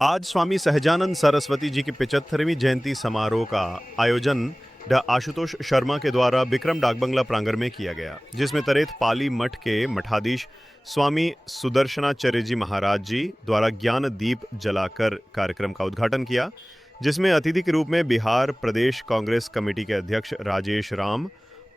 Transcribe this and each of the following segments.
आज स्वामी सहजानंद सरस्वती जी की 75वीं जयंती समारोह का आयोजन डॉ आशुतोष शर्मा के द्वारा विक्रम डाकबंगला प्रांगण में किया गया, जिसमें तरेत पाली मठ के मठाधीश स्वामी सुदर्शनाचार्य जी महाराज जी द्वारा ज्ञान दीप जलाकर कार्यक्रम का उद्घाटन किया, जिसमें अतिथि के रूप में बिहार प्रदेश कांग्रेस कमेटी के अध्यक्ष राजेश राम,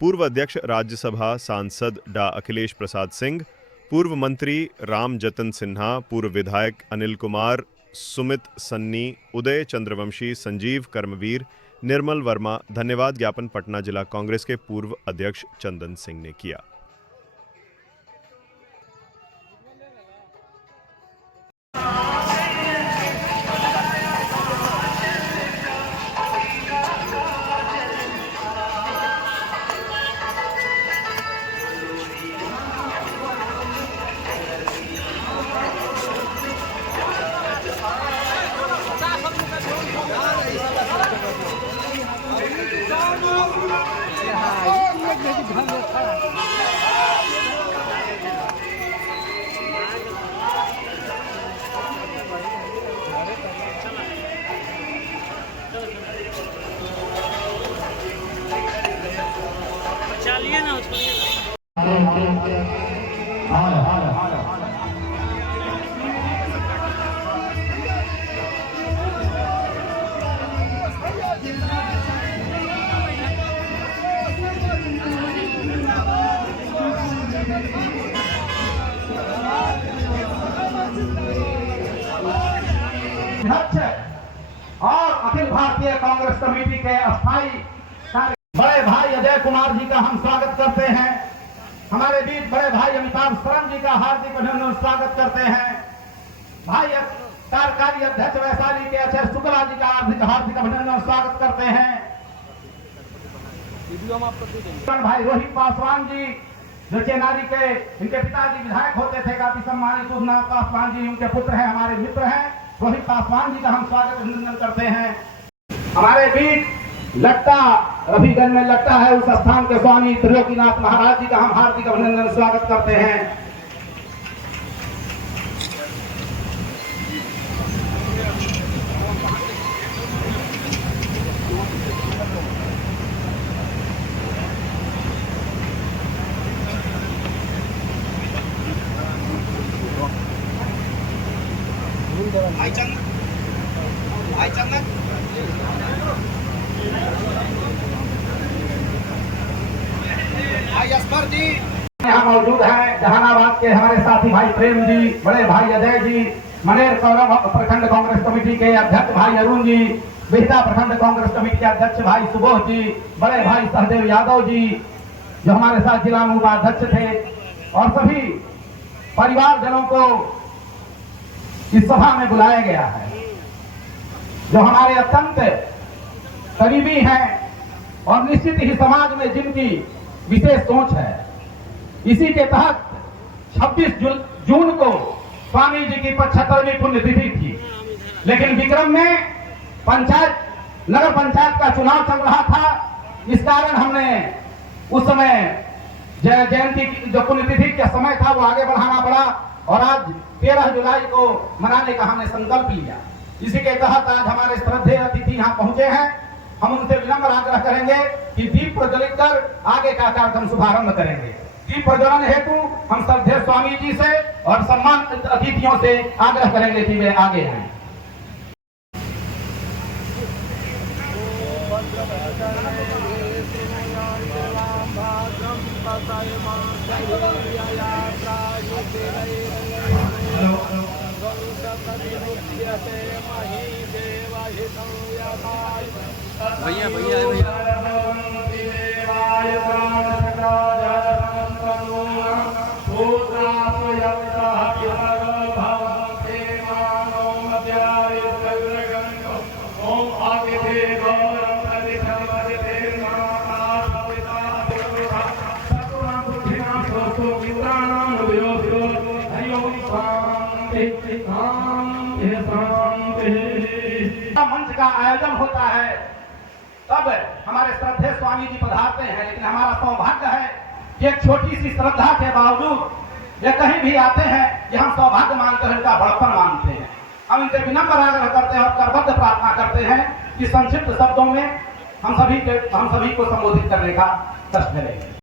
पूर्व अध्यक्ष राज्यसभा सांसद डॉ अखिलेश प्रसाद सिंह, पूर्व मंत्री राम जतन सिन्हा, पूर्व विधायक अनिल कुमार, सुमित सन्नी, उदय चंद्रवंशी, संजीव कर्मवीर, निर्मल वर्मा, धन्यवाद ज्ञापन पटना जिला कांग्रेस के पूर्व अध्यक्ष चंदन सिंह ने किया। चलिए ना उसको और अखिल भारतीय कांग्रेस कमेटी के अस्थायी बड़े भाई अजय कुमार जी का हम स्वागत करते हैं। हमारे बीच बड़े भाई अमिताभ शरण जी का हार्दिक अभिनंदन स्वागत करते हैं। भाई कार्यकारी अध्यक्ष वैशाली के अक्षय शुक्ला जी का हार्दिक अभिनंदन स्वागत करते हैं। भाई रोहित पासवान जी जो चेनारी के इनके पिताजी विधायक होते थे, काफी सम्मानित उन्नाथ पासवान जी उनके पुत्र हैं, हमारे मित्र हैं। रोहित पासवान जी का हम स्वागत अभिनंदन करते हैं। हमारे बीच लट्टा रफीगंज में लट्टा है, उस स्थान के स्वामी त्रिलोकीनाथ महाराज जी का हम हार्दिक अभिनंदन स्वागत करते हैं। यहाँ मौजूद हैं जहानाबाद के हमारे साथी भाई प्रेम जी, बड़े भाई अजय जी, मनेर प्रखंड कांग्रेस कमेटी के अध्यक्ष भाई अरुण जी, बिहटा प्रखंड कांग्रेस कमेटी के अध्यक्ष भाई सुबोध जी, बड़े भाई सहदेव यादव जी जो हमारे साथ जिला मुख्य अध्यक्ष थे, और सभी परिवारजनों को इस सभा में बुलाया गया है जो हमारे अत्यंत करीबी हैं और निश्चित ही समाज में जिनकी विशेष सोच है। इसी के तहत 26 जून को स्वामी जी की 75वीं पुण्यतिथि थी, लेकिन विक्रम में नगर पंचायत का चुनाव चल रहा था। इस कारण हमने उस समय जयंती जो पुण्यतिथि का समय था वो आगे बढ़ाना पड़ा और आज 13 जुलाई को मनाने का हमने संकल्प लिया। इसी के तहत आज हमारे श्रद्धेय अतिथि यहाँ पहुंचे हैं। हम उनसे विनम्र आग्रह करेंगे कि दीप प्रज्वलित कर आगे का कार्यक्रम शुभारंभ करेंगे। दीप प्रज्वलन हेतु हम श्रद्धेय स्वामी जी से और सम्मानित अतिथियों से आग्रह करेंगे कि वे आगे आए। भैया भैया मंच का आयोजन होता है तब हमारे श्रद्धेय स्वामी जी पधारते हैं, लेकिन हमारा सौभाग्य है कि एक छोटी सी श्रद्धा के बावजूद ये कहीं भी आते हैं, ये हम सौभाग्य मानकर इनका बड़प्पन मानते हैं। हम इनसे विनम्र आग्रह करते हैं और करबद्ध प्रार्थना करते हैं कि संक्षिप्त शब्दों में हम सभी को संबोधित करने का कष्ट करें।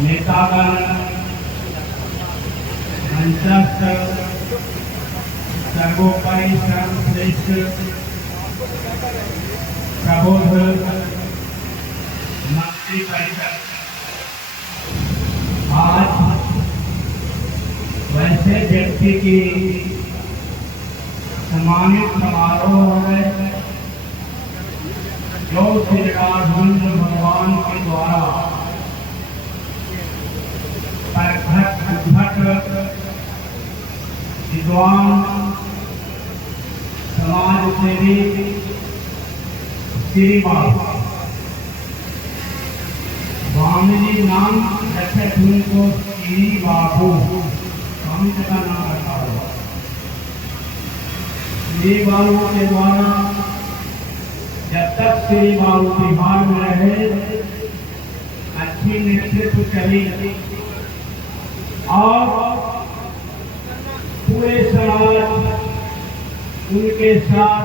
नेतागण मंचस्थ सर्वोपरि सर्वश्रेष्ठ प्रबोध मंत्री परिषद आज वैसे व्यक्ति की सम्मानित समारोह है जो श्री राम भगवान के द्वारा विद्वान समाज सेवी श्री स्वामी नाम रखे उनको श्री बाबू स्वामी जी का नाम रखा हुआ। श्री बाबू के द्वारा जब तक श्री बाबू बिहार में रहे अच्छी नेतृत्व चली और पूरे समाज उनके साथ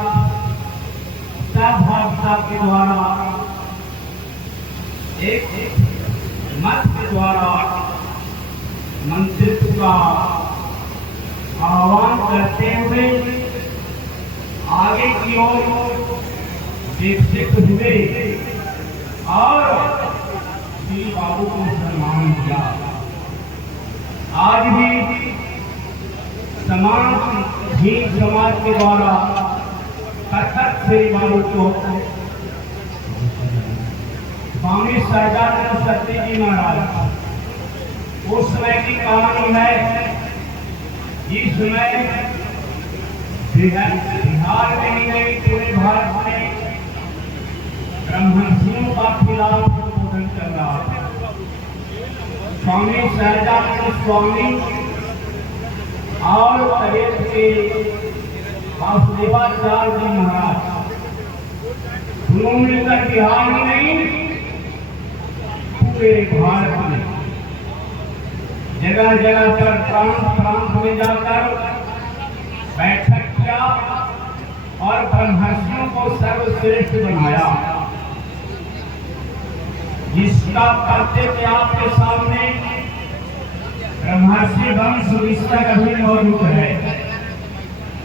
सद्भावना के द्वारा एक मत के द्वारा मंत्रित्व का आह्वान करते हुए आगे की ओर विकसित हुए और श्री बाबू को सम्मान किया। आज भी समाज के द्वारा कथक श्री बाबू को स्वामी सहजानंद सत्य जी महाराज उस समय की कहानी है जिस समय बिहार में ही नहीं पूरे भारत में ब्रह्मर्षियों का खिलाफ संबोधन चल रहा था। स्वामी सहजानंद स्वामी और तबेत के वासुदेवाचार्य जी महाराज दोनों मिलकर बिहार में नहीं पूरे भारत में जगह जगह पर प्रांत में जाकर बैठक किया और ब्रह्मर्षियों को सर्वश्रेष्ठ बनाया। जिसका प्रत्येक आपके सामने ब्रह्मर्षि वंश पुस्तक अभी मौजूद है।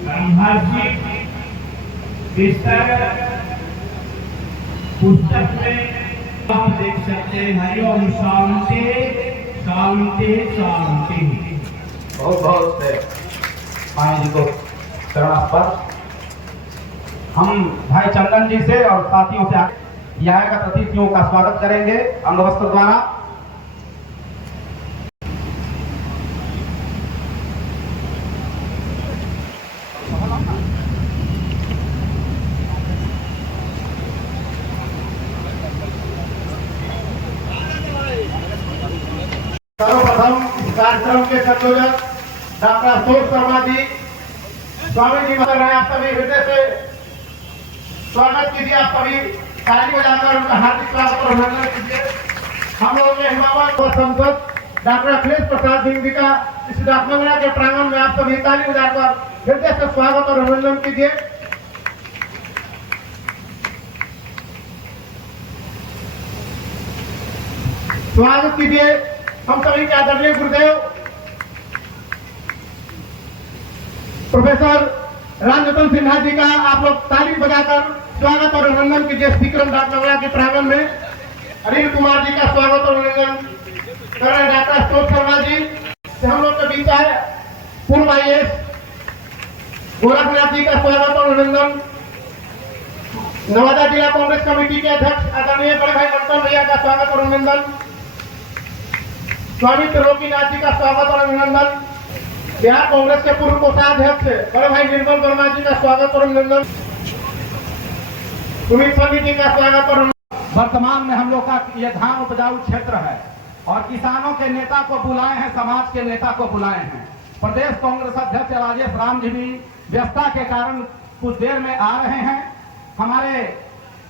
ब्रह्मर्षि पुस्तक में आप देख सकते हैं हरिओम शांति शांति शांति। बहुत बहुत स्वामी जी को शरणास्पद। हम भाई चंदन जी से और साथियों से यहाँ आगत अतिथियों का स्वागत करेंगे अंगवस्त्र द्वारा। सर्वप्रथम इस कार्यक्रम के संयोजक डॉक्टर अशोक शर्मा जी, स्वामी जी बता रहे हैं, आप सभी हृदय से स्वागत कीजिए। आप सभी ताली बजाकर उनका हार्दिक स्वागत और अभिनंदन कीजिए। हम लोग के हिमावत और सांसद डॉक्टर अखिलेश प्रसाद सिंह जी का इस डाकबंगला के प्रांगण में आप सभी ताली बजाकर हृदय से स्वागत और अभिनंदन कीजिए। स्वागत कीजिए हम सभी के आदरणीय गुरुदेव प्रोफेसर रामजतन सिन्हा जी का आप लोग ताली बजाकर स्वागत और अभिनंदन कीजिए। विक्रम डाकबंगला के प्रांगण में अनिल कुमार जी का स्वागत और अभिनंदन कर रहे हैं। डॉक्टर अशोक शर्मा जी से हम लोग के बीच है पूर्व IAS गोरखनाथ जी का स्वागत और अभिनंदन। नवादा जिला कांग्रेस कमेटी के अध्यक्ष आदरणीय बड़े भाई मंटन भैया का स्वागत और अभिनंदन। स्वामी त्रिलोकीनाथ जी का स्वागत और अभिनंदन। बिहार कांग्रेस के पूर्व कोषाध्यक्ष बड़े भाई निर्मल वर्मा जी का स्वागत और अभिनंदन। सुमित सन्नी जी का स्वागत और वर्तमान में हम लोग का ये धान उपजाऊ क्षेत्र है और किसानों के नेता को बुलाए हैं, समाज के नेता को बुलाए हैं। प्रदेश कांग्रेस अध्यक्ष राजेश राम जी भी व्यस्तता के कारण कुछ देर में आ रहे हैं। हमारे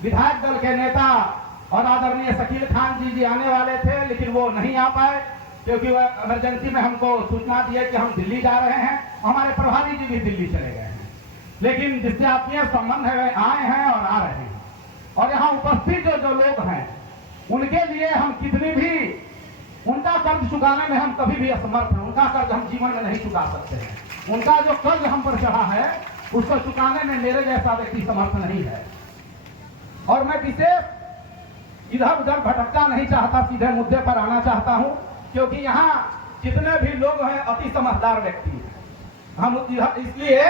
विधायक दल के नेता और आदरणीय शकील खान जी आने वाले थे, लेकिन वो नहीं आ पाए क्योंकि वह इमरजेंसी में हमको सूचना दिए कि हम दिल्ली जा रहे हैं। हमारे प्रभारी जी भी दिल्ली चले गए हैं, लेकिन जिससे आत्मीय संबंध है वे आए हैं और आ रहे हैं। और यहाँ उपस्थित जो लोग हैं उनके लिए हम कितनी भी उनका कर्ज चुकाने में हम कभी भी असमर्थ हैं। उनका कर्ज हम जीवन में नहीं चुका सकते हैं। उनका जो कर्ज हम पर चढ़ा है उसको चुकाने में मेरे जैसा व्यक्ति समर्थ नहीं है। और मैं विशेष इधर उधर भटकना नहीं चाहता, सीधे मुद्दे पर आना चाहता हूं, क्योंकि यहाँ जितने भी लोग हैं अति समझदार व्यक्ति हैं। हम इसलिए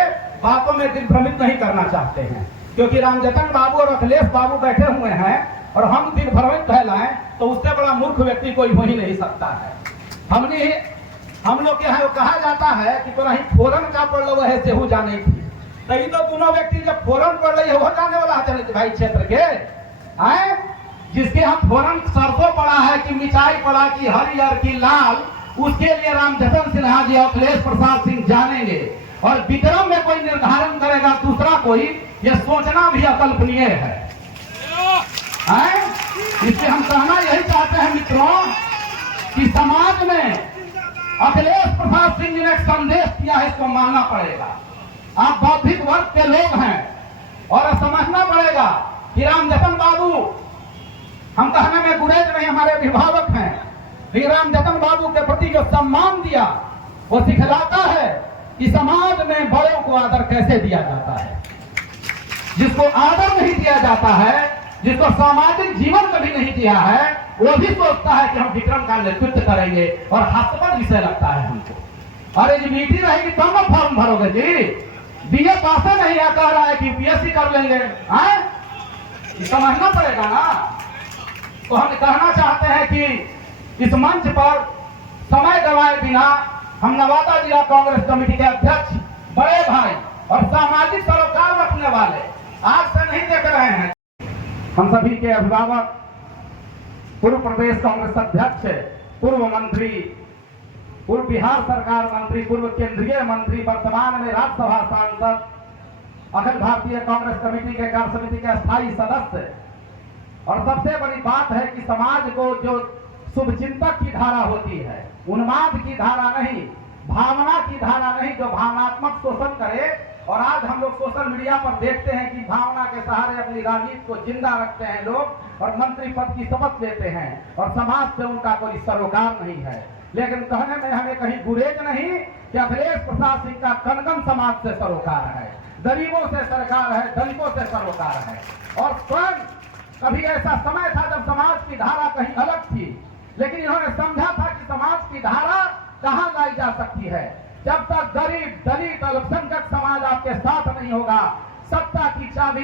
बातों में दिग्भ्रमित नहीं करना चाहते हैं, क्योंकि रामजतन बाबू और अखिलेश बाबू बैठे हुए हैं और हम दिग्भ्रमित कहलाएं तो उससे बड़ा मूर्ख व्यक्ति कोई हो ही नहीं सकता है। हम लोग के यहाँ कहा जाता है कि तो नहीं फोरन का पड़ लो है सेहू जाने की, तभी तो दोनों व्यक्ति जब फोरन पड़ रही है वो जाने वाला है भाई क्षेत्र के आए। जिसके हम फोरन सरसों पड़ा है कि मिर्चाई पड़ा कि हरियर की लाल, उसके लिए रामजतन सिन्हा जी और अखिलेश प्रसाद सिंह जानेंगे। और विक्रम में कोई निर्धारण करेगा दूसरा कोई, यह सोचना भी अकल्पनीय है। इससे हम कहना यही चाहते हैं मित्रों कि समाज में अखिलेश प्रसाद सिंह जी ने एक संदेश दिया है, इसको मानना पड़ेगा। आप बौद्धिक वर्ग के लोग हैं और समझना पड़ेगा कि रामजतन बाबू, हम कहने में गुरेज नहीं, हमारे अभिभावक हैं। रामजतन बाबू के प्रति जो सम्मान दिया वो सिखलाता है कि समाज में बड़ों को आदर कैसे दिया जाता है। जिसको आदर नहीं दिया जाता है, जिसको सामाजिक जीवन कभी नहीं दिया है, वो भी सोचता है कि हम विक्रम का नेतृत्व करेंगे और हास्यास्पद विषय लगता है हमको। अरे जी मीटिंग रहेगी तब ना फॉर्म भरोगे जी, BA पास नहीं है, कह रहा है कि UPSC कर लेंगे। समझना पड़ेगा ना। तो हम कहना चाहते हैं कि इस मंच पर समय गवाए बिना हम नवादा जिला कांग्रेस कमेटी के अध्यक्ष बड़े भाई और सामाजिक सरोकार रखने वाले आज से नहीं देख रहे हैं। हम सभी के अभिभावक, पूर्व प्रदेश कांग्रेस अध्यक्ष, पूर्व मंत्री, पूर्व बिहार सरकार मंत्री, पूर्व केंद्रीय मंत्री, वर्तमान में राज्यसभा सांसद, अखिल भारतीय कांग्रेस कमेटी के कार्य समिति के स्थायी सदस्य। और सबसे बड़ी बात है कि समाज को जो शुभचिंतक की धारा होती है, उन्माद की धारा नहीं, भावना की धारा नहीं, जो भावनात्मक शोषण करे। और आज हम लोग सोशल मीडिया पर देखते हैं कि भावना के सहारे अपनी राजनीति को जिंदा रखते हैं लोग और मंत्री पद की शपथ लेते हैं और समाज से उनका कोई सरोकार नहीं है। लेकिन कहने में हमें कहीं गुरेज नहीं कि अखिलेश प्रसाद सिंह का कनकन समाज से सरोकार है, गरीबों से सरकार है, दलितों से सरोकार है। और स्वयं कभी ऐसा समय था जब समाज की धारा कहीं अलग थी, लेकिन इन्होंने समझा था कि समाज की धारा कहाँ लाई जा सकती है। जब तक गरीब, दलित, अल्पसंख्यक समाज आपके साथ नहीं होगा, सत्ता की चाबी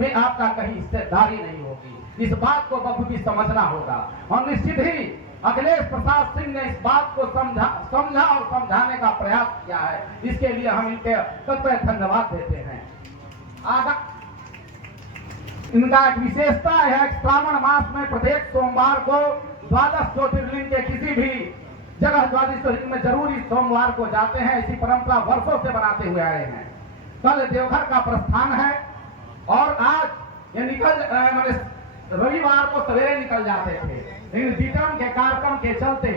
में आपका कहीं हिस्सेदारी नहीं होगी। इस बात को बखूबी समझना होगा। और निश्चित ही अखिलेश प्रसाद सिंह ने इस बात को समझा और समझाने का प्रयास किया है। इसके लिए हम इनके तत्पर धन्यवाद देते हैं। इनका एक विशेषता है, श्रावण मास में प्रत्येक सोमवार को 12 ज्योतिर्लिंग के किसी भी जगह 12 ज्योतिर्लिंग में जरूर इस सोमवार को जाते हैं। इसी परंपरा वर्षों से बनाते हुए आए हैं। कल देवघर का प्रस्थान है और आज ये रविवार को सवेरे निकल जाते थे, लेकिन विक्रम के कार्यक्रम के चलते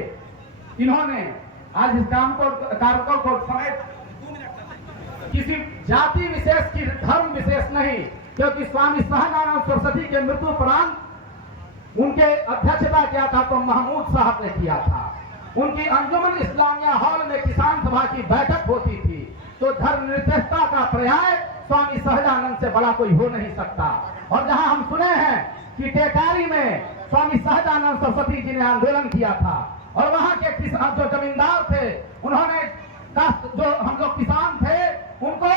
इन्होंने आज इस कार्यक्रम को समय किसी जाति विशेष की धर्म विशेष नहीं, क्योंकि स्वामी सहजानंद सरस्वती के मृत्यु उनके अध्यक्षता किया था तो महमूद साहब ने किया था। उनकी अंजुमन इस्लामिया हॉल में किसान सभा की बैठक होती थी, तो धर्मनिरपेक्षता का पर्याय स्वामी सहजानंद से बड़ा कोई हो नहीं सकता। और जहां हम सुने हैं कि टेकारी में स्वामी सहजानंद सरस्वती जी ने आंदोलन किया था और वहां के किसान जो जमींदार थे उन्होंने जो हम लोग किसान थे उनको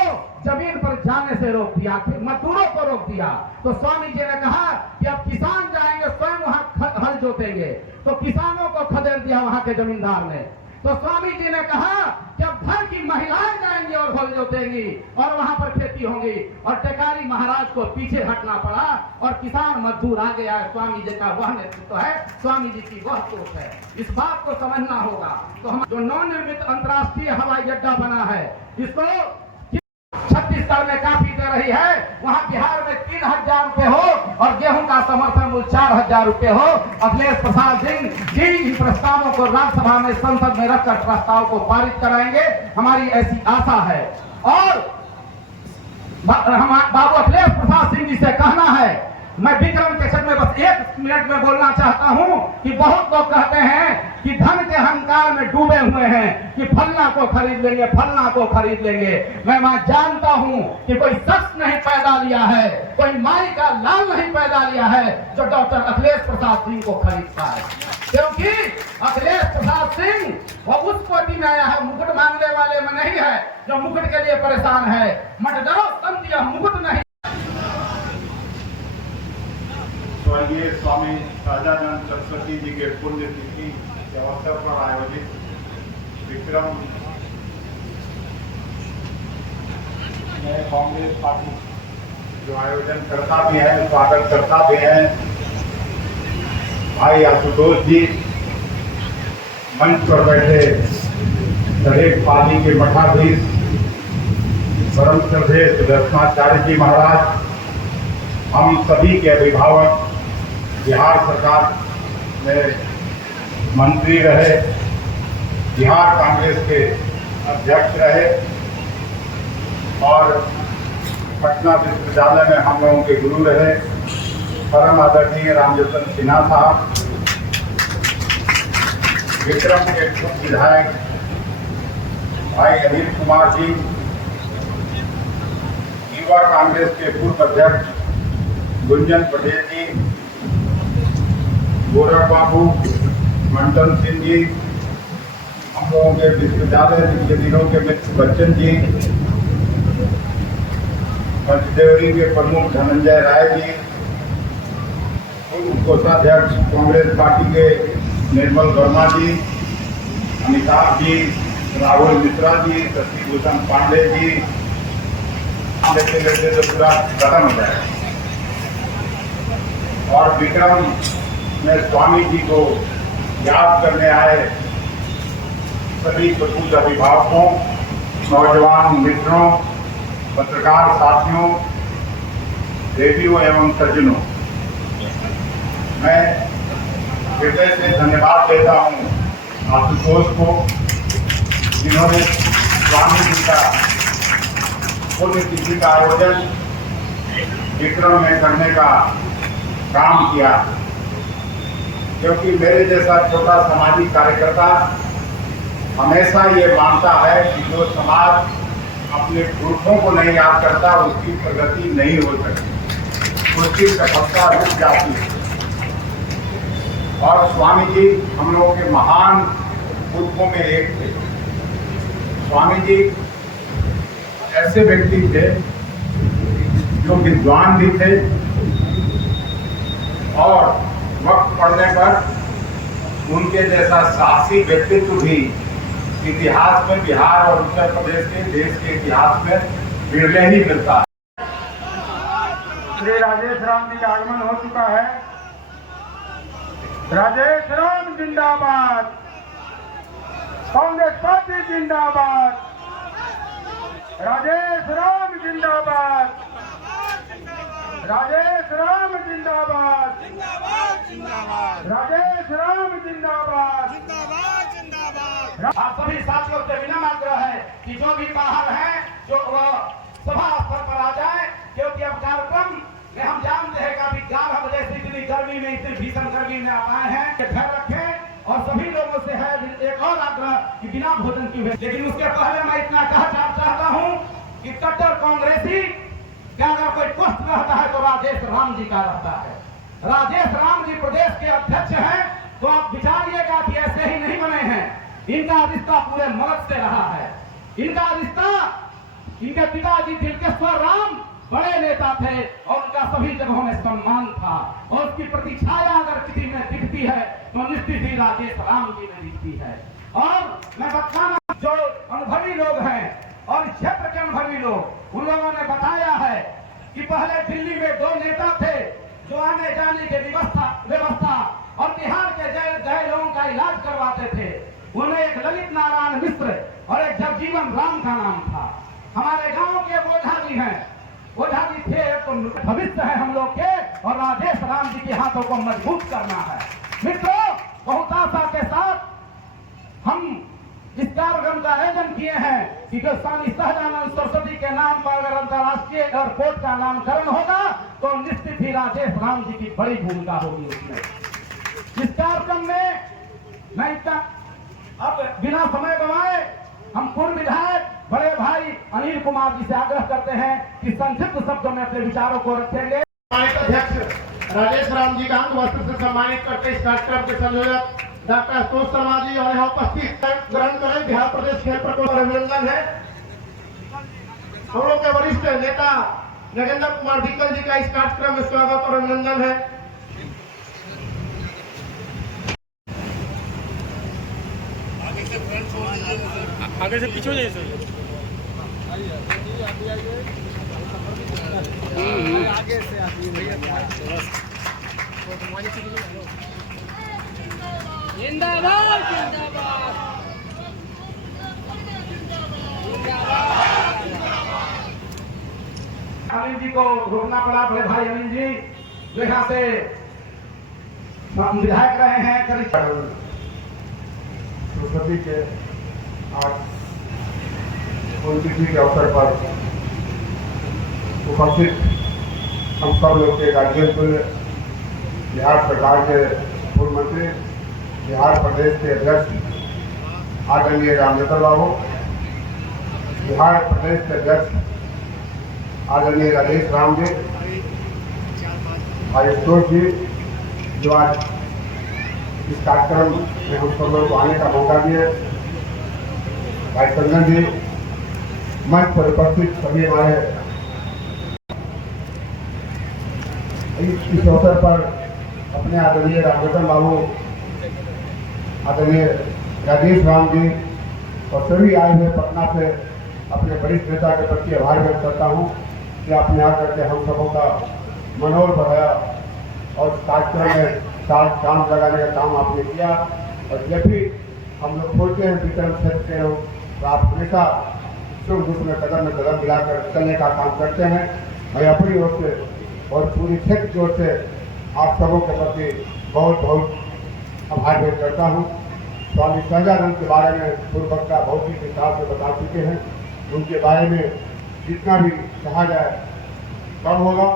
जमीन पर जाने से रोक दिया, मजदूरों को रोक दिया। तो स्वामी जी ने कहा कि अब किसान जाएंगे स्वयं वहां हल जोतेंगे, तो किसानों को खदेड़ दिया वहां के जमींदार ने। तो स्वामी जी ने कहा कि अब घर की महिलाएं जाएंगी और हल जोतेंगी और वहां पर खेती होगी, और टेकारी महाराज को पीछे हटना पड़ा और किसान मजदूर आगे आए। स्वामी जी का वह नेतृत्व है, स्वामी जी की वह सोच है। इस बात को समझना होगा। तो हम जो नवनिर्मित अंतर्राष्ट्रीय हवाई अड्डा बना है, इसको छत्तीसगढ़ में काफी दे रही है, वहां बिहार में 3000 रुपए हो और गेहूं का समर्थन मूल्य 4000 रुपए हो। अखिलेश प्रसाद सिंह जी इन प्रस्तावों को राज्यसभा में संसद में रखकर प्रस्ताव को पारित कराएंगे, हमारी ऐसी आशा है। और बाबू अखिलेश प्रसाद सिंह जी से कहना है, मैं विक्रम के क्षेत्र में बस 1 मिनट में बोलना चाहता हूं कि बहुत लोग कहते हैं कि धन के अहंकार में डूबे हुए हैं कि फलना को खरीद लेंगे, फलना को खरीद लेंगे। मैं जानता हूं कि कोई शख्स नहीं पैदा लिया है, कोई माई का लाल नहीं पैदा लिया है जो डॉक्टर अखिलेश प्रसाद सिंह को खरीदता है, क्योंकि अखिलेश प्रसाद सिंह वो उस कोटि में आया है, मुकुट मांगने वाले में नहीं है जो मुकुट के लिए परेशान है। मत डरो समझिए, मुकुट नहीं। स्वर्गीय स्वामी सहजानंद सरस्वती जी के पुण्यतिथि के अवसर पर आयोजित विक्रम में कांग्रेस पार्टी जो आयोजन करता भी है, स्वागत करता भी है, भाई आशुतोष जी मंच पर बैठे दरेक पाली के मठाधीश परम श्रद्धेय सुदर्शनाचार्य जी महाराज, हम सभी के अभिभावक, बिहार सरकार में मंत्री रहे, बिहार कांग्रेस के अध्यक्ष रहे और पटना विश्वविद्यालय में हम लोगों के गुरु रहे, परम आदरणीय रामजतन सिन्हा साहब, विक्रम के विधायक भाई अनिल कुमार जी, युवा कांग्रेस के पूर्व अध्यक्ष गुंजन पटेल जी, गोरख बाबू, मंटन सिंह जी, हम लोगों के विश्वविद्यालय के दिनों के मित्र बच्चन जी, पंचदेवरी के प्रमुख धनंजय राय जी, कोषाध्यक्ष कांग्रेस पार्टी के निर्मल वर्मा जी, अमिताभ जी, राहुल मिश्रा जी, शशिभूषण पांडे जी, लेते लेते तो पूरा खत्म हो जाए। और विक्रम में स्वामी जी को याद करने आए सभी प्रबुद्ध अभिभावकों, नौजवान मित्रों, पत्रकार साथियों, देवियों एवं सज्जनों, मैं हृदय से धन्यवाद देता हूँ आशुतोष को, जिन्होंने स्वामी जी का पुण्यतिथि का आयोजन विक्रम में करने का काम किया, क्योंकि मेरे जैसा छोटा सामाजिक कार्यकर्ता हमेशा ये मानता है कि जो समाज अपने पुरखों को नहीं याद करता उसकी प्रगति नहीं हो सकती, उसकी सफलता रुक जाती है। और स्वामी जी हम लोगों के महान पुरखों में एक थे। स्वामी जी ऐसे व्यक्ति थे जो विद्वान भी थे, और वक्त पड़ने पर उनके जैसा साहसी व्यक्तित्व भी इतिहास में, बिहार और उत्तर प्रदेश के, देश के इतिहास में विरले ही मिलता है। श्री राजेश राम जी का आगमन हो चुका है। राजेश राम जिंदाबाद, कांग्रेस पार्टी जिंदाबाद, राजेश राम जिंदाबाद, राजेश राम जिंदाबाद, राजेश राम जिंदाबाद, आप सभी साथियों से विनम्र आग्रह है कि जो भी बाहर है जो सभा स्थल पर आ जाए, क्योंकि अब कार्यक्रम में हम जानते हैं कि अभी 11 बजे से इतनी गर्मी में, इतनी भीषण गर्मी में आप आए हैं कि ध्यान रखें। और सभी लोगों से है एक और आग्रह कि बिना भोजन की हुए, लेकिन उसके पहले मैं इतना कहना चाहता हूं कि कट्टर कांग्रेसी का अगर कोई कष्ट रहता है तो राजेश राम जी का रहता है। राजेश राम जी प्रदेश के अध्यक्ष हैं, तो आप विचारिएगा कि ऐसे ही नहीं बने हैं। इनका रिश्ता पूरे मर्द से रहा है। इनका रिश्ता, इनके पिताजी तिलकेश्वर राम बड़े नेता थे और उनका सभी जगहों में सम्मान था, और उसकी प्रतिछाया अगर किसी में दिखती है तो निश्चित ही राजेश राम जी में दिखती है। और मैं बताना, जो अनुभवी लोग हैं और इस क्षेत्र के अनुभवी लोग, उन लोगों ने बताया है कि पहले दिल्ली में 2 नेता थे जो आने जाने की व्यवस्था और बिहार के जय लोगों का इलाज करवाते थे। उनमें एक ललित नारायण मिश्र और एक जगजीवन राम का नाम था। हमारे गांव के ओझा जी हैं, ओझा जी थे, तो भविष्य है हम लोग के, और राजेश राम जी के हाथों को मजबूत करना है। मित्रों, बहुत आशा के साथ हम इस कार्यक्रम का आयोजन किए हैं कि जो स्वामी सहजानंद सरस्वती के नाम पर अगर अंतर्राष्ट्रीय एयरपोर्ट का नामकरण होगा तो निश्चित ही राजेश राम जी की बड़ी भूमिका होगी उसमें। इस कार्यक्रम में मैं इतना अब बिना समय गंवाए हम पूर्व विधायक बड़े भाई अनिल कुमार जी से आग्रह करते हैं कि संक्षिप्त शब्दों में अपने विचारों को रखेंगे। अध्यक्ष राजेश राम जी का अंग वस्त्र से सम्मानित करते इस कार्यक्रम के संयोजक डॉक्टर आशुतोष शर्मा जी और यहाँ उपस्थित ग्रहण करें। बिहार प्रदेश खेल प्रकोष्ठ अभिनंदन है। हम लोग के वरिष्ठ नेता नगेंद्र कुमार भिक्कल जी का इस कार्यक्रम में स्वागत और अभिनंदन है। आगे से पीछे हो जाइए सर। आगे से आती है जिंदाबाद जिंदाबाद अनिल जी को रोकना पड़ा, बड़े भाई अनिल जी जो यहाँ से विधायक रहे हैं। सरस्वती के आज पुण्यतिथि के अवसर पर उपस्थित हम सब लोग के गार्जियन, बिहार सरकार के पूर्व मंत्री, बिहार प्रदेश के अध्यक्ष आदरणीय रामचंद्र बाबू, बिहार प्रदेश के अध्यक्ष आदरणीय राजेश राम जी, आशुतोष जी जो आज इस कार्यक्रम में हम सब लोग को आने का मौका दिए, भाई संजन जी, मंच पर उपस्थित सभी हमारे इस अवसर पर अपने आदरणीय रामचंद्र बाबू, आदरणीय राजेश राम जी और सभी आए हुए पटना से अपने वरिष्ठ नेता के प्रति आभार व्यक्त करता हूँ कि आपने यहाँ करके हम सबों का मनोबल बढ़ाया और कार्यक्रम में काम लगाने का काम आपने किया। और जब भी हम लोग खोलते हैं वितरण क्षेत्र के लोग, तो आप हमेशा सुख दुख में कदम मिलाकर चलने का काम करते हैं। मैं अपनी ओर से और पूरी क्षेत्र की ओर से आप सबों के प्रति बहुत बहुत आभार व्यक्त करता हूँ। स्वामी सहजानंद के बारे में पूर्व वक्ता बहुत ही विस्तार से बता चुके हैं। उनके बारे में जितना भी कहा जाए कम होगा।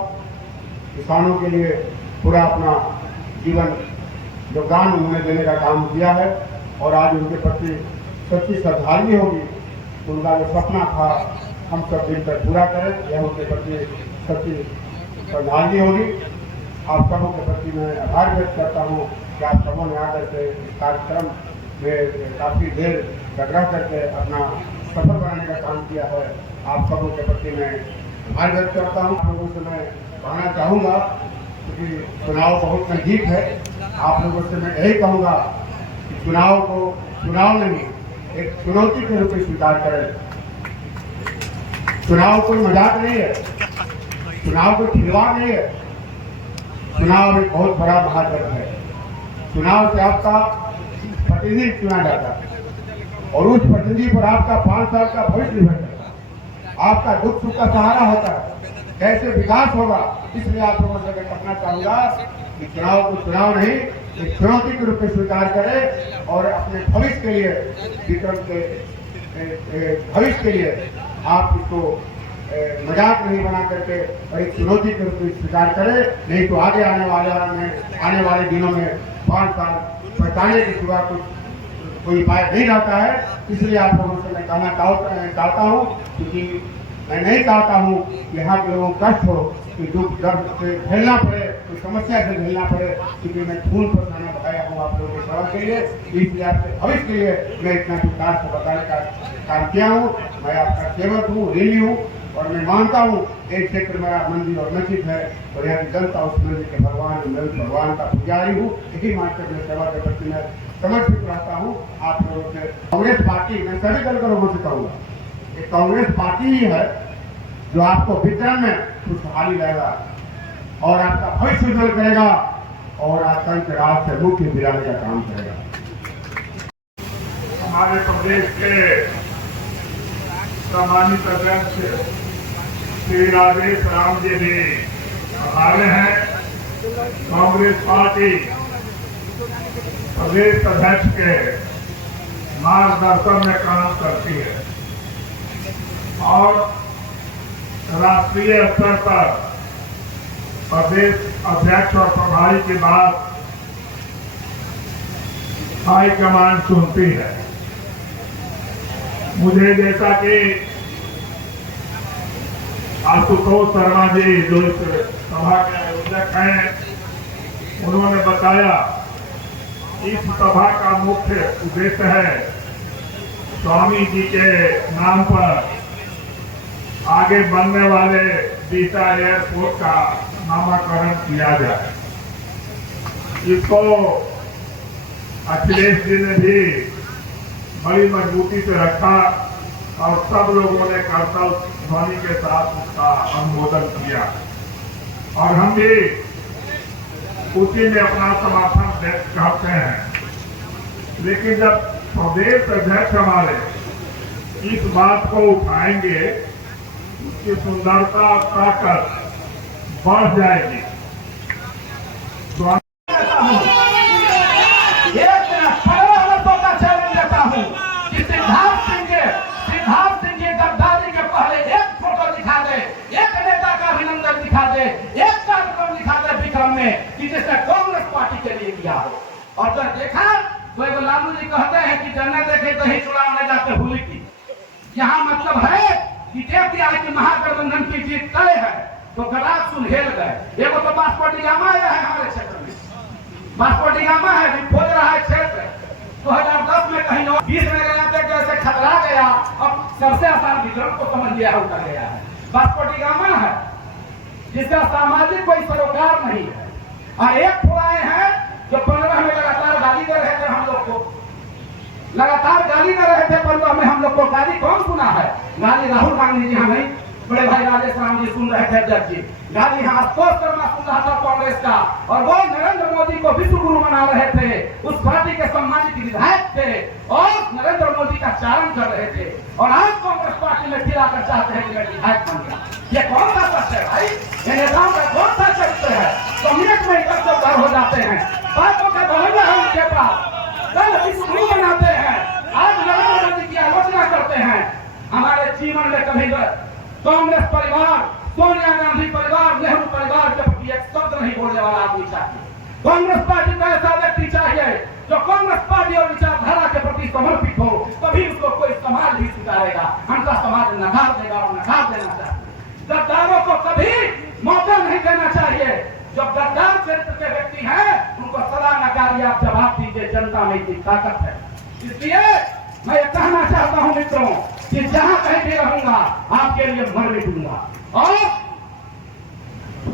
किसानों के लिए पूरा अपना जीवन योगदान उन्होंने देने का काम किया है और आज उनके प्रति सच्ची श्रद्धांजलि होगी। उनका जो सपना था हम सब मिलकर पूरा करें, यह उनके प्रति सच्ची श्रद्धांजलि होगी। आप सबों के प्रति मैं आभार व्यक्त करता हूँ कि आप सबों ने आकर के इस कार्यक्रम में काफ़ी देर रह करके अपना सफल बनाने का काम किया है। आप सबों के प्रति मैं आभार व्यक्त करता हूँ। आप लोगों से मैं कहना चाहूँगा कि क्योंकि चुनाव बहुत नजदीक है। आप लोगों से मैं यही कहूँगा कि चुनाव को चुनाव नहीं, एक चुनौती के रूप में स्वीकार करें। चुनाव कोई मजाक नहीं है, चुनाव कोई खिलवाड़ नहीं है। चुनाव एक बहुत बड़ा महायज्ञ है। चुनाव से आपका प्रतिनिधि चुना जाता है और उस प्रतिनिधि पर आपका 5 साल का भविष्य निर्भर करता है। आपका दुख सुख का सहारा होता है, कैसे विकास होगा। इसलिए आप लोगों से मैं कहना चाहूंगा कि चुनाव को चुनाव नहीं, एक चुनौती के रूप में स्वीकार करें और अपने भविष्य के लिए, विक्रम के भविष्य के लिए आप इसको मजाक नहीं बना करके और एक चुनौती के रूप में स्वीकार करें। नहीं तो आगे आने वाले दिनों में 5 साल पहचाने के सिवा कोई उपाय नहीं रहता है। इसलिए आप लोगों से मैं कहना चाहता हूँ, क्योंकि मैं नहीं चाहता हूँ कि यहाँ के लोगों को कष्ट हो, कि दुख दर्द से झेलना पड़े, कोई समस्या से झेलना पड़े, क्योंकि मैं खून पर खाना बताया हूँ आप लोगों की सेवा के लिए। इसलिए आपके भविष्य के लिए मैं इतना विस्तार से बताने का काम किया हूँ। मैं आपका सेवक हूँ, ऋणी हूँ और मैं मानता हूँ एक क्षेत्र मेरा मंदिर और मस्जिद है और यहाँ की जनता उस मंदिर के भगवान का पुजारी हूँ। यही मानकर मैं सेवा के प्रति मैं समर्पित रहता हूँ। आप लोगों से कांग्रेस पार्टी, मैं सभी दल के लोगों से कहूँगा, एक कांग्रेस पार्टी ही है जो आपको वितरण में खुशहाली रहेगा और आपका भविष्य उज्जवल करेगा और आतंक राज से मुक्ति दिलाने का काम करेगा। हमारे प्रदेश के सम्मानित अध्यक्ष श्री राजेश राम जी भी हमारे हैं। कांग्रेस पार्टी प्रदेश अध्यक्ष के मार्गदर्शन में काम करती है और राष्ट्रीय स्तर पर प्रदेश अध्यक्ष और प्रभारी की बात हाईकमान सुनती है। मुझे जैसा कि आशुतोष शर्मा जी जो इस सभा के आयोजक हैं, उन्होंने बताया इस सभा का मुख्य उद्देश्य है स्वामी जी के नाम पर आगे बनने वाले बीटा एयरपोर्ट का नामकरण किया जाए। इसको अखिलेश जी ने भी बड़ी मजबूती से रखा और सब लोगों ने करतल ध्वनि के साथ उसका अनुमोदन किया और हम भी उसी में अपना समर्थन व्यक्त करते हैं। लेकिन जब प्रदेश अध्यक्ष हमारे इस बात को उठाएंगे, उसकी सुंदरता और ताकत बढ़ जाएगी। सिद्धार्थ सिंह जी गद्दारी के पहले एक फोटो दिखा दे, एक नेता का अभिनंदन दिखा दे, एक कार्यक्रम दिखा दे विक्रम में कि जिसने कांग्रेस पार्टी के लिए किया हो। और जब देखा तो एक लालू जी कहते हैं कि जन्नत देखे तो ही चुनाव में जाते भूली की। यहाँ मतलब है कि देख दिया है कि महागठबंधन की जीत तय है तो गराज सुलझेल गए। एगो तो बासपट्टी गामा है हमारे क्षेत्र में, बासपट्टी गामा है खोज रहा है क्षेत्र 2010 में कहीं 20 में गया थे, जैसे खतरा गया। अब सबसे आसान विक्रम को समझ लिया उठा गया है। बासपट्टी गामा है जिसका सामाजिक कोई सरोकार नहीं है और एक फुलाए हैं जो 15 में लगातार गाली दे रहे थे हम लोग को, लगातार गाली दे रहे थे 15 में हम लोग को। गाली कौन सुना है? गाली राहुल गांधी जी हाँ नहीं, बड़े भाई राजेश राम जी सुन रहे थे अध्यक्ष जी। गाली हाँ आशुतोष शर्मा सुन रहा था कांग्रेस का और वो नरेंद्र मोदी को विश्व गुरु बना रहे थे। उस पार्टी के सम्मानित विधायक थे और नरेंद्र मोदी का चारण कर रहे थे और आज कांग्रेस पार्टी में फिर आकर चाहते हैं कि मैं विधायक बन गया। ये कौन सा सच है भाई? ये नेताओं का कौन सा चरित्र है? तो मिनट में इकट्ठे घर हो जाते हैं, बातों के बहने हैं उनके पास, कल विश्व गुरु बनाते हैं, आज नरेंद्र मोदी की आलोचना करते हैं। हमारे जीवन में कभी कांग्रेस परिवार, सोनिया गांधी परिवार, नेहरू परिवार के प्रति एक शब्द नहीं बोलने वाला आदमी चाहिए। कांग्रेस पार्टी का ऐसा व्यक्ति चाहिए जो कांग्रेस पार्टी और विचारधारा के प्रति समर्पित हो, तभी उसको कोई समाज भी स्वीकारेगा। हमका समाज नकार देगा और नकार देना चाहिए। गद्दारों को कभी मौका नहीं देना चाहिए। जो गद्दार चरित्र के व्यक्ति हैं उनको सदा नकारिए, आप जवाब दीजिए। जनता में इतनी ताकत है। इसलिए मैं ये कहना चाहता हूं मित्रों कि जहां कहीं भी रहूंगा आपके लिए मर मिटूंगा और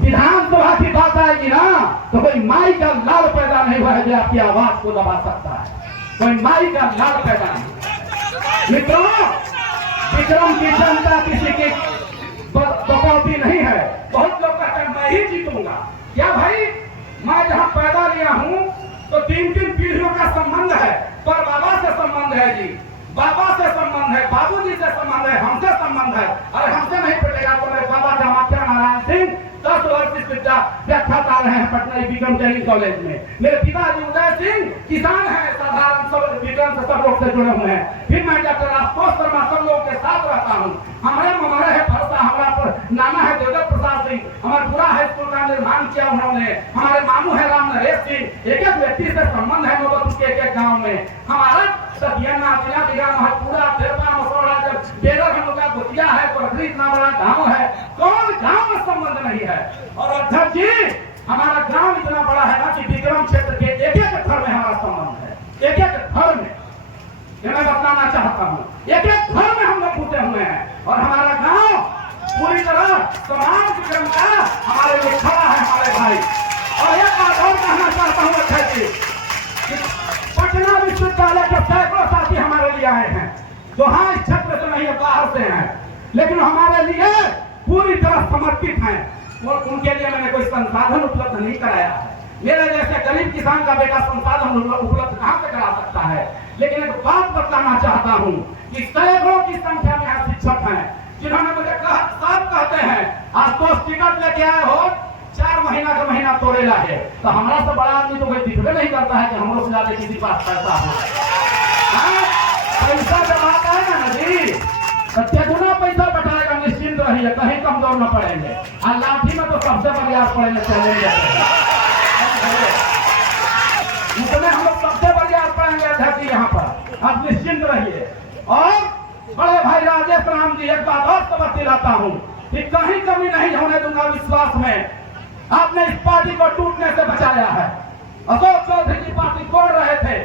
विधान विधानसभा की बात आएगी ना तो कोई माई का लाल पैदा नहीं हुआ है जो आपकी आवाज को दबा सकता है। कोई माई का लाल पैदा नहीं। मित्रों, विक्रम की जनता किसी की बकौती नहीं है। बहुत लोग कहते हैं मैं ही जीतूंगा। क्या भाई, मैं जहां पैदा लिया हूं तो 3-3 पीढ़ियों का संबंध है। पर बाबा से संबंध है जी, बाबा से संबंध है, बाबूजी से संबंध है, हमसे संबंध है। अरे हमसे नहीं पटेगा तो मेरे बाबा जामाख्या नारायण सिंह 10 वर्ष इस विद्या व्याख्याता रहे हैं पटना विक्रम जैन कॉलेज में। मेरे पिताजी उदय सिंह किसान हैं, साधारण सब विक्रम से सब लोग से जुड़े हुए हैं। फिर मैं डॉक्टर आशुतोष शर्मा सब लोग के साथ रहता हूँ। हमारे ममारे है फरसा, हमारा नाना है देवदत्त प्रसाद सिंह, हमारे पूरा हाई स्कूल का निर्माण किया उन्होंने। हमारे मामू है राम नरेश सिंह। एक एक व्यक्ति से संबंध है नौबतपुर के एक गाँव में। हमारा पूरा मसौड़ा जब बेदर हम लोग का भुतिया है, पोखरी इतना बड़ा गाँव है, कौन गाँव में संबंध नहीं है। और अध्यक्ष जी, हमारा गांव इतना बड़ा है ना कि विक्रम क्षेत्र के एक एक घर में हमारा संबंध है। एक एक घर में, ये मैं बताना चाहता हूँ, एक एक घर में हम लोग घुसे हुए हैं। और हमारा गांव पूरी तरह समान विक्रम का हमारे लिए खड़ा है, हमारे भाई। और एक बात और कहना चाहता हूँ अध्यक्ष जी, पटना विश्वविद्यालय के सैकड़ों साथी हमारे लिए आए हैं जो हाँ इस क्षेत्र से नहीं है, बाहर से हैं, लेकिन हमारे लिए पूरी तरह समर्पित हैं। और उनके लिए मैंने कोई संसाधन उपलब्ध नहीं कराया है। मेरे जैसे गरीब किसान का बेटा संसाधन उपलब्ध कहां से करा सकता है। लेकिन एक बात बताना चाहता हूं कि सैकड़ों की संख्या में यहाँ शिक्षक हैं जिन्होंने मुझे सब कहते हैं आशुतोष टिकट लेके आए हो, 4 महीना का महीना तोड़ेला है। तो हमारा से बड़ा आदमी तो कोई दिखबे नहीं करता है कि हम लोग से ज्यादा किसी पास पैसा हो। पैसा जब आता है ना जी, सत्यागुना पैसा बटाएगा, निश्चिंत रहिए, कहीं कमजोर न पड़ेंगे। और लाठी में तो सबसे बलियार पड़ेंगे, चलेंगे उसमें हम लोग सबसे बलियार पड़ेंगे अध्यक्ष यहाँ पर, आप निश्चिंत रहिए। और बड़े भाई राजेश राम जी, एक बात और समझ दिलाता हूँ कि कहीं कमी नहीं होने दूंगा विश्वास में। आपने इस पार्टी को टूटने से बचाया है। अशोक चौधरी की पार्टी तोड़ रहे थे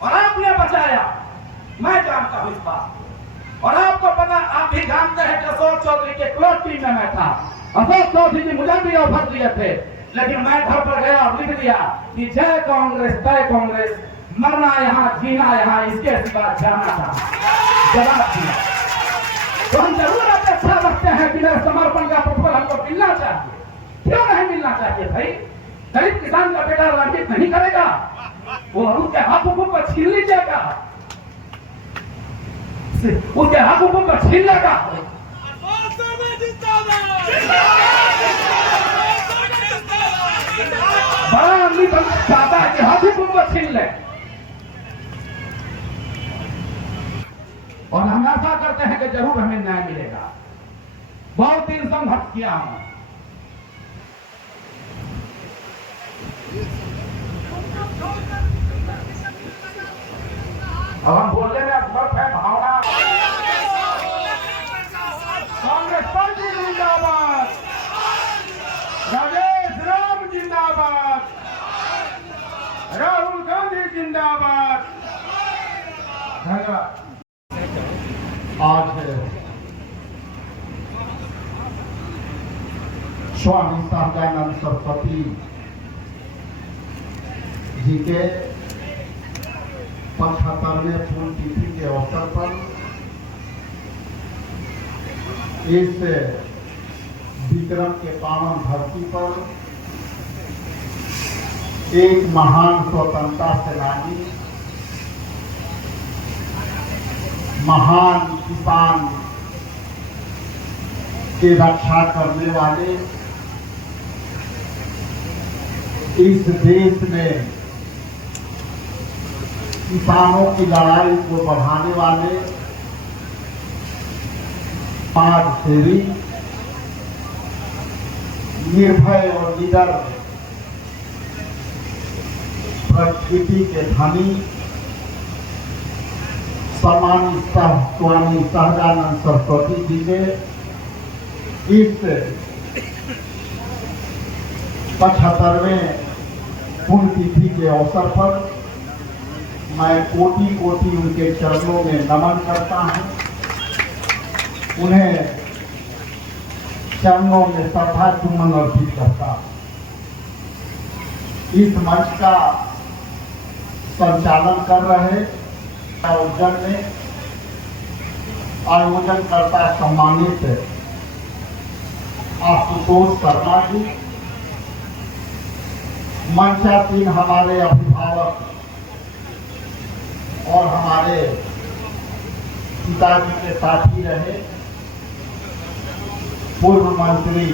और आपने बचाया, मैं जानता हूँ इस बात। और आपको पता, आप भी जानते हैं कि अशोक चौधरी के क्लोज टीम में मैं था। अशोक चौधरी जी मुझे भी ऑफर दिए थे, लेकिन मैं घर पर गया और लिख दिया कि जय कांग्रेस जय कांग्रेस, मरना यहाँ जीना यहाँ, इसके सिवा जाना था। जवाब दिया। तो हम जरूर अपेक्षा रखते हैं कि मेरे समर्पण का प्रतिफल हमको मिलना चाहिए। क्यों नहीं मिलना चाहिए भाई? गरीब किसान का बेटा राजनीति नहीं करेगा, वो उसके हक हुकूक को छीन लीजिएगा, उसके हक हुकूक को छीन लेगा। बड़ा आदमी तो चाहता है कि हक हुकूक को छीन ले। और हम आशा करते हैं कि जरूर हमें न्याय मिलेगा। बहुत दिन संघर्ष किया हूं। अब हम बोलने में असमर्थ है, भावना। कांग्रेस पार्टी जिंदाबाद, राजेश राम जिंदाबाद, राहुल गांधी जिंदाबाद। धन्यवाद। आज स्वामी सहजानंद सरस्वती जी के 75वें पुण्यतिथि के अवसर पर इस विक्रम के पावन धरती पर एक महान स्वतंत्रता सेनानी, महान किसान की रक्षा करने वाले, इस देश में किसानों की लड़ाई को बढ़ाने वाले समाजसेवी, निर्भय और निडर प्रकृति के धनी सम्मानित स्वामी सहजानंद सरस्वती जी के इस 75वें पुण्यतिथि के अवसर पर मैं कोटि कोटि उनके चरणों में नमन करता हूं। उन्हें चरणों में श्रद्धा सुमन अर्पित करता हूं। इस मंच का संचालन कर रहे आयोजन में आयोजनकर्ता सम्मानित आशुतोष शर्मा जी, मंचासीन हमारे अभिभावक और हमारे पिताजी के साथी रहे पूर्व मंत्री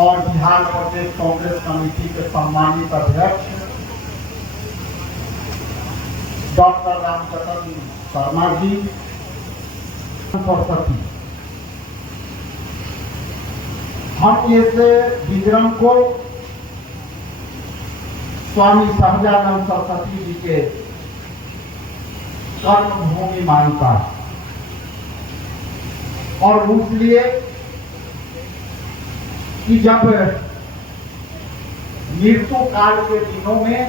और बिहार प्रदेश कांग्रेस कमेटी के सम्मानित अध्यक्ष डॉक्टर रामचंद्र शर्मा जी, सरस्वती, हम ऐसे विक्रम को स्वामी सहजानंद सरस्वती जी के कर्मभूमि मानता है और इसलिए कि जब मृत्यु काल के दिनों में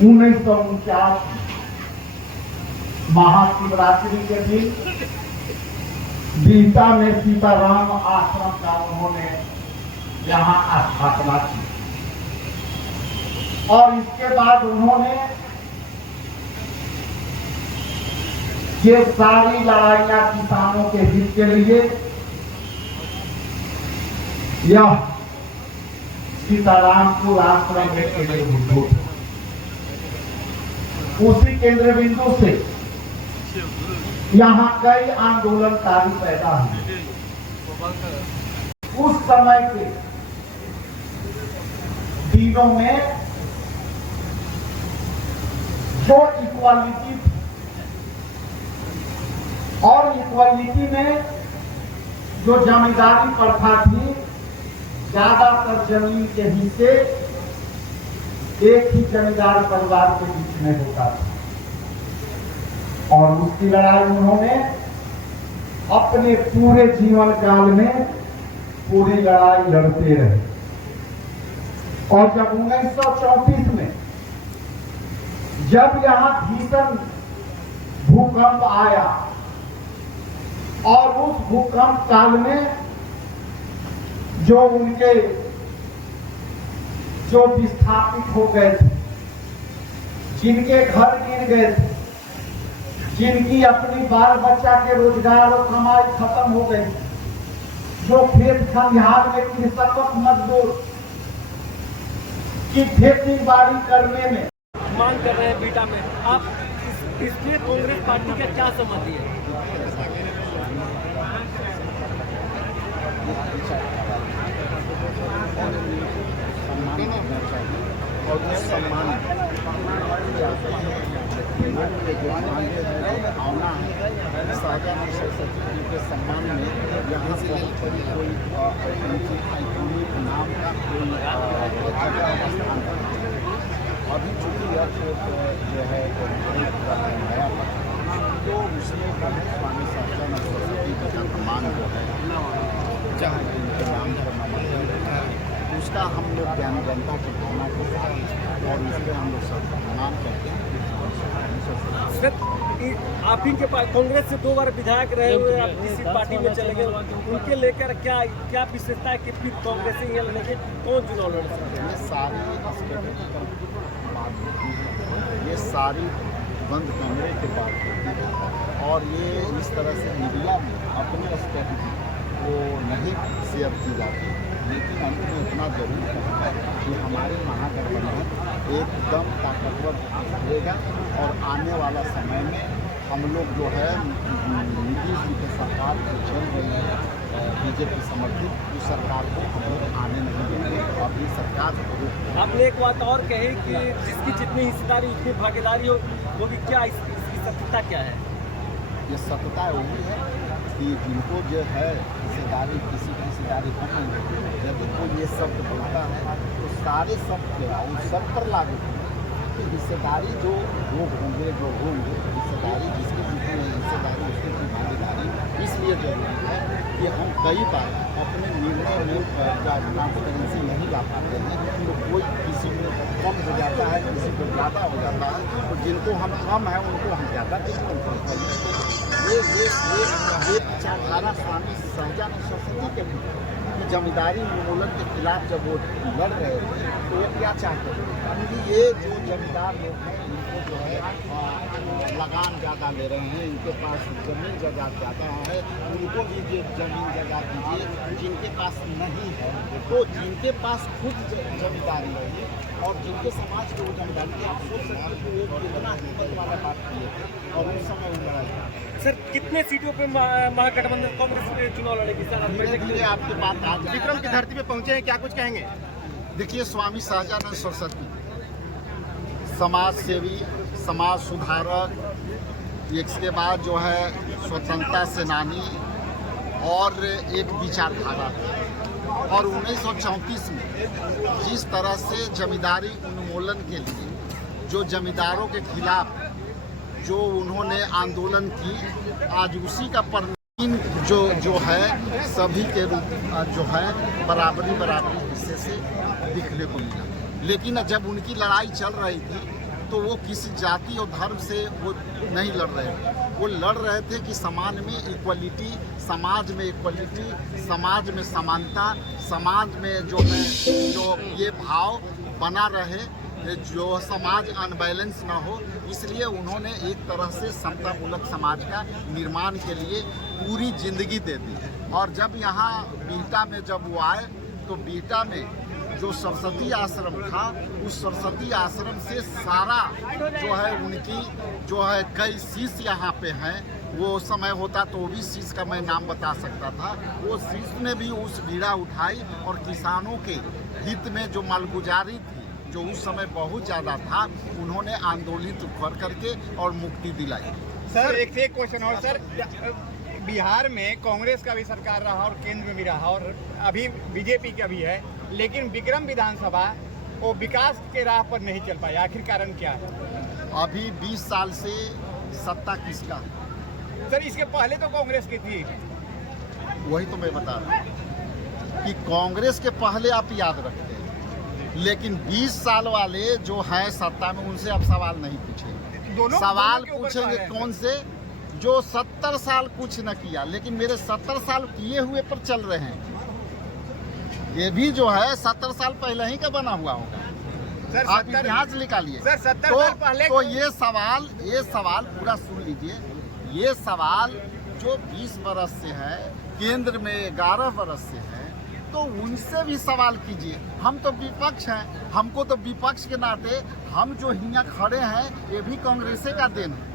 1949 महाशिवरात्रि के दिन बीता में सीताराम आश्रम का उन्होंने यहाँ स्थापना की और इसके बाद उन्होंने ये सारी लड़ाइयां किसानों के हित के लिए यह सीतारामपुर आश्रम में केंद्र बिंदु थे। उसी केंद्र बिंदु से यहाँ कई आंदोलनकारी पैदा हुए। उस समय के दिनों में जो इक्वालिटी थी और इक्वालिटी में जो जमींदारी प्रथा थी, ज्यादातर जमीन के हिस्से एक ही जमींदार परिवार के बीच में होता था और उसकी लड़ाई उन्होंने अपने पूरे जीवन काल में पूरी लड़ाई लड़ते रहे। और जब 1934 में जब यहां भीषण भूकंप आया और उस भूकंप काल में जो उनके जो विस्थापित हो गए थे, जिनके घर गिर गए थे, जिनकी अपनी बाल बच्चा के रोजगार और कमाई खत्म हो गई, जो खेत खलिहान में कृषक मजदूर की खेती बाड़ी करने में मांग कर रहे हैं बीटा में, आप इसलिए कांग्रेस पार्टी का क्या सहमति है? और उस सम्मान आना है सहजानंद सरस्वती जी के सम्मान में यहाँ से कोई आइकॉनिक नाम का कोई स्थान अभी चूंकि यह जो है नया तो उसमें स्वामी सहजानंद सरस्वती जी का सम्मान जो है जहाँ इनके नाम पर उसका हम लोग जनता की भावना के साथ और इसमें हम लोग सम्मान करते हैं। आप ही के पास कांग्रेस से 2 बार विधायक रहे हुए, आप किसी पार्टी में चले गए, उनके लेकर क्या विशेषता है कि फिर कांग्रेस से ये लेके कौन चुनाव लड़ सकते हैं? ये सारी बात होती है, ये सारी बंद कमरे की बात होती है और ये इस तरह से मीडिया में अपने स्ट्रेटजी को नहीं शेयर की जाती। लेकिन हमने इतना जरूर कहा कि हमारे महागठबंधन एकदम ताकतवर रहेगा और आने वाला समय में हम लोग जो है नीतीश जी के सरकार जो चल रही है बीजेपी समर्थित, उस सरकार को हम लोग आने नहीं देंगे और ये सरकार आपने एक बात और कही कि जिसकी जितनी हिस्सेदारी उतनी भागीदारी हो, वो भी क्या इसकी सत्यता क्या है? ये सत्यता वही है कि जिनको जो है हिस्सेदारी, किसी की हिस्सेदारी कम नहीं होती, यदि कोई ये शब्द बोलता है तो सारे शब्द उस सब पर लागू होंगे कि हिस्सेदारी जो लोग होंगे हिस्सेदारी जिसकी जितनी हिस्सेदारी उसकी की भागीदारी इसलिए जरूरी है कि हम कई बार अपने निर्णय में ट्रांसपेरेंसी नहीं ला पाते हैं तो कोई किसी को कम हो जाता है, किसी को ज़्यादा हो जाता है, तो जिनको हम कम है उनको हम ज़्यादा कम करते हैं। ये विचारधारा स्वामी सहजानंद सरस्वती के कि जमींदारी उन्मूलन के खिलाफ जब वो लड़ रहे थे तो वो क्या चाहते थे कि ये जो जमींदार लोग हैं इनको जो है लगान ज़्यादा ले रहे हैं, इनके पास ज़मीन जगह ज़्यादा है, उनको भी ये ज़मीन जगह दीजिए जिनके पास नहीं है। तो जिनके पास खुद जमींदारी है और जिनके समाज के वो जमींदारी की आप सोच सकते हैं कि वो कितना हिम्मत वाला बात किए थे और उस समय वो लड़ाई। सर कितने सीटों पे महागठबंधन कांग्रेस चुनाव लड़ेगी सर? धीरे आपके बात आ जाए। विक्रम की धरती पे पहुंचे हैं, क्या कुछ कहेंगे? देखिए, स्वामी सहजानंद सरस्वती समाज सेवी, समाज सुधारक, इसके बाद जो है स्वतंत्रता सेनानी और एक विचारधारा और 1934 में जिस तरह से जमींदारी उन्मूलन के लिए जो जमींदारों के खिलाफ जो उन्होंने आंदोलन की, आज उसी का परिणाम जो है सभी के रूप जो है बराबरी हिस्से से दिखने को मिला। लेकिन जब उनकी लड़ाई चल रही थी तो वो किसी जाति और धर्म से वो नहीं लड़ रहे थे, वो लड़ रहे थे कि समाज में इक्वलिटी, समाज में इक्वलिटी, समाज में समानता, समाज में जो है जो ये भाव बना रहे, जो समाज अनबैलेंस ना हो। इसलिए उन्होंने एक तरह से समतामूलक समाज का निर्माण के लिए पूरी जिंदगी दे दी। और जब यहाँ बीटा में जब वो आए तो बीटा में जो सरस्वती आश्रम था, उस सरस्वती आश्रम से सारा जो है उनकी जो है कई शिष्य यहाँ पे हैं। वो समय होता तो भी शिष्य का मैं नाम बता सकता था। वो शिष्य ने भी उस बीड़ा उठाई और किसानों के हित में जो मालगुजारी थी, जो उस समय बहुत ज़्यादा था, उन्होंने आंदोलित कर करके और मुक्ति दिलाई। सर एक से एक क्वेश्चन और सर, बिहार में कांग्रेस का भी सरकार रहा और केंद्र में भी रहा और अभी बीजेपी का भी है, लेकिन विक्रम विधानसभा वो विकास के राह पर नहीं चल पाई, आखिर कारण क्या है? अभी 20 साल से सत्ता किसका? सर इसके पहले तो कांग्रेस की थी। वही तो मैं बता रहा हूँ कि कांग्रेस के पहले आप याद रखते हैं, लेकिन 20 साल वाले जो हैं सत्ता में उनसे आप सवाल नहीं पूछेंगे। सवाल पूछेंगे कौन से? जो 70 साल कुछ न किया, लेकिन मेरे 70 साल किए हुए पर चल रहे हैं। ये भी जो है 70 साल पहले ही का बना हुआ होगा। सर आप इतिहास निकालिए। सर 70 साल पहले तो ये सवाल पूरा सुन लीजिए। ये सवाल जो 20 बरस से है, केंद्र में 11 बरस से है, तो उनसे भी सवाल कीजिए। हम तो विपक्ष हैं, हमको तो विपक्ष के नाते हम जो यहाँ खड़े हैं ये भी कांग्रेस का देन है।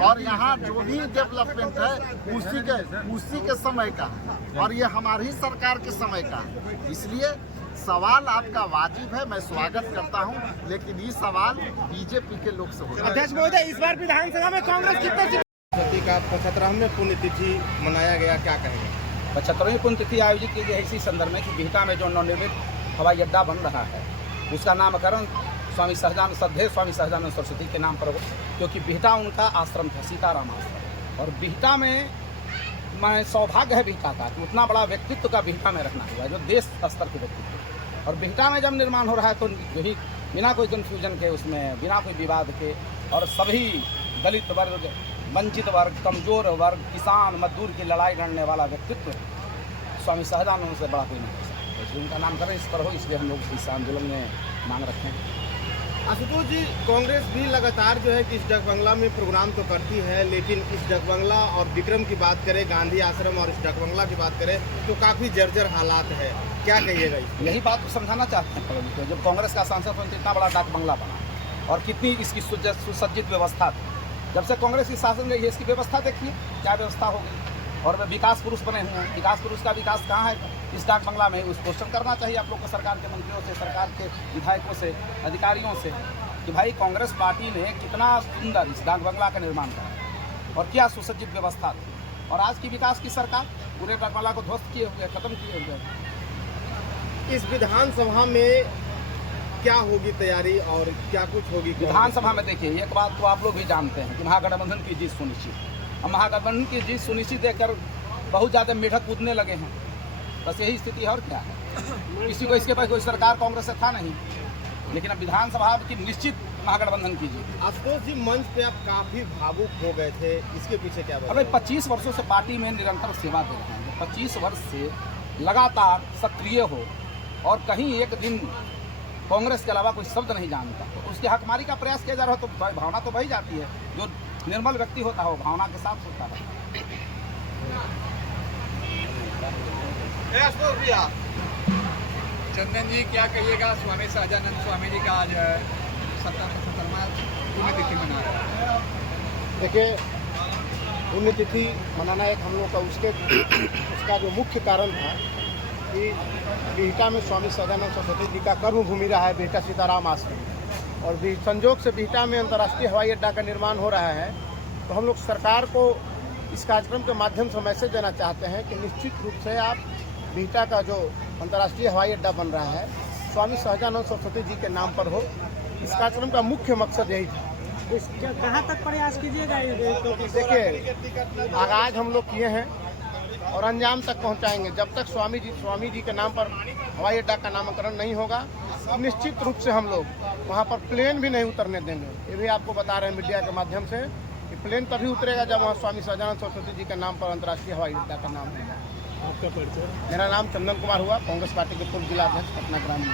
और यहाँ जो भी डेवलपमेंट है उसी के समय का है और ये हमारी सरकार के समय का है। इसलिए सवाल आपका वाजिब है, मैं स्वागत करता हूँ, लेकिन ये सवाल बीजेपी के लोग से होता है। अध्यक्ष महोदय, इस बार विधानसभा में कांग्रेस कितने सरस्वती का 75वें पुण्यतिथि मनाया गया, क्या कहेंगे? 75वीं पुण्यतिथि आयोजित की गई इसी संदर्भ में कि बिहटा में जो नवनिर्मित हवाई अड्डा बन रहा है उसका नामकरण स्वामी सहजानंद सरस्वती के नाम पर हो, क्योंकि बिहटा उनका आश्रम था, सीताराम आश्रम। और बिहटा में मैं सौभाग्य है बिहटा का कि उतना बड़ा व्यक्तित्व का बिहटा में रखना हुआ है जो देश स्तर के व्यक्तित्व। और बिहटा में जब निर्माण हो रहा है तो यही बिना कोई कन्फ्यूजन के, उसमें बिना कोई विवाद के, और सभी दलित वर्ग, वंचित वर्ग, कमजोर वर्ग, किसान मजदूर की लड़ाई लड़ने वाला व्यक्तित्व स्वामी सहजानंद से बड़ा कोई नहीं हो सकता। इसलिए उनका नामकरण इस पर हो, इसलिए हम लोग इस आंदोलन में मांग रखते हैं। आशुतोष जी, कांग्रेस भी लगातार जो है कि इस डकबंगला में प्रोग्राम तो करती है, लेकिन इस डकबंगला और विक्रम की बात करें, गांधी आश्रम और इस डकबंगला की बात करें तो काफ़ी जर्जर हालात है, क्या कहिएगा? यही बात तो समझाना चाहते हैं पब्लिक को। जब कांग्रेस का सांसद तो इतना बड़ा डकबंगला बना और कितनी इसकी सुसज्जित व्यवस्था थी। जब से कांग्रेस की शासन रही है, इसकी व्यवस्था देखिए क्या व्यवस्था हो गई। और वे विकास पुरुष बने हुए हैं, विकास पुरुष का विकास कहाँ है? इस डाक बंगला में। उस क्वेश्चन करना चाहिए आप लोग को, सरकार के मंत्रियों से, सरकार के विधायकों से, अधिकारियों से, कि भाई कांग्रेस पार्टी ने कितना सुंदर इस डाक बंगला का निर्माण करा और क्या सुसज्जित व्यवस्था थी। और आज की विकास की सरकार पूरे डाक बंगला को ध्वस्त किए हुए, खत्म किए हुए। इस विधानसभा में क्या होगी तैयारी और क्या कुछ होगी विधानसभा में? देखिए, एक बात तो आप लोग भी जानते हैं कि महागठबंधन की जीत सुनिश्चित। अब महागठबंधन की जीत सुनिश्चित देखकर बहुत ज़्यादा मेढक कूदने लगे हैं, बस यही स्थिति है और क्या है। किसी को इसके पास कोई सरकार कांग्रेस से था नहीं, लेकिन अब विधानसभा की निश्चित महागठबंधन की जीत। आशुतोष जी, मंच पे आप काफ़ी भावुक हो गए थे, इसके पीछे क्या बात? अरे 25 वर्षों से पार्टी में निरंतर सेवा दे रहे हैं। 25 वर्ष से लगातार सक्रिय हो और कहीं एक दिन कांग्रेस के अलावा कोई शब्द नहीं जानता, तो उसकी हकमारी का प्रयास किया जा रहा हो तो भावना तो बही जाती है। जो निर्मल व्यक्ति होता है वो भावना के साथ होता है। चंदन जी, क्या कहिएगा? स्वामी सहजानंद स्वामी जी का आज 70वां पुण्यतिथि मना रहा है। देखिए, पुण्यतिथि मनाना एक हम लोग का उसका जो मुख्य कारण था कि बिहटा में स्वामी सहजानंद सरस्वती जी का कर्मभूमि रहा है, बिहटा सीताराम आश्रम, और भी संजोग से बिहटा में अंतर्राष्ट्रीय हवाई अड्डा का निर्माण हो रहा है। तो हम लोग सरकार को इस कार्यक्रम के माध्यम से मैसेज देना चाहते हैं कि निश्चित रूप से आप बिहटा का जो अंतर्राष्ट्रीय हवाई अड्डा बन रहा है स्वामी सहजानंद सरस्वती जी के नाम पर हो। इस कार्यक्रम का मुख्य मकसद यही था। कहाँ तक प्रयास कीजिएगा? देखिए, आगाज हम लोग किए हैं और अंजाम तक पहुंचाएंगे। जब तक स्वामी जी के नाम पर हवाई अड्डा का नामकरण नहीं होगा, निश्चित रूप से हम लोग वहां पर प्लेन भी नहीं उतरने देंगे। ये भी आपको बता रहे हैं मीडिया के माध्यम से कि प्लेन तभी उतरेगा जब वहाँ स्वामी सहजानंद सरस्वती जी के नाम पर अंतर्राष्ट्रीय हवाई अड्डा का नाम होगा। आपका परिचय? मेरा नाम चंदन कुमार हुआ, कांग्रेस पार्टी के पूर्व जिला अध्यक्ष पटना ग्रामीण।